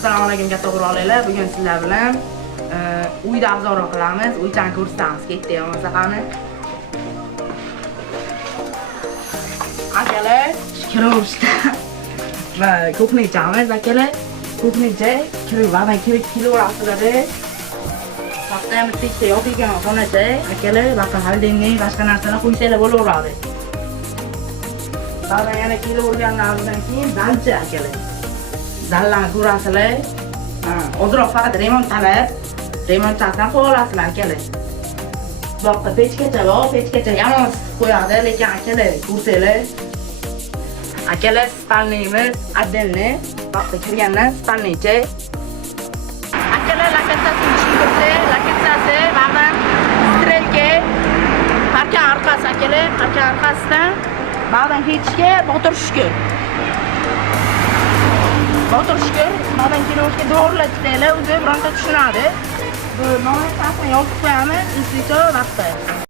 Assalomu alaykum katta o'g'rilar. Bugun sizlar bilan uyda avzoron qilamiz, uydan ko'rsatamiz. Ketdi bo'lmasa qani. Akalar, kirovishda va ko'pnechamiz akalar. Ko'pnecha kirib, kilo rastlari. Vaqtdan bitta yo'qegan xonacha akalar, boshqa xaldinni, boshqa narsalar qo'ysanglar bo'laveradi. Ba'zan yana kilo bo'lganlaridan keyin dalcha akalar. Dallarni ko'rasizlar. Ozroq faqat remontdan qo'yasizlar akalar. Buyoqda pechgacha bor, pechgacha yomon isitib qo'yadi, lekin akalar ko'rsanglar. Akalar spalniyimiz отдельный. Vaqtda kirgandan spalniycha. Akalar lakatsiyasini tushuntirsa, lakatsiyasi ba'zan strelka, parkan orqasi akalar, parkan orqasidan ba'zan ketishga, botirishga. Ba'zan kirovishga to'g'rilatishlar, o'zi bironta tushunadi. Bu nomi yozib qo'yamiz, inspektor vaqti.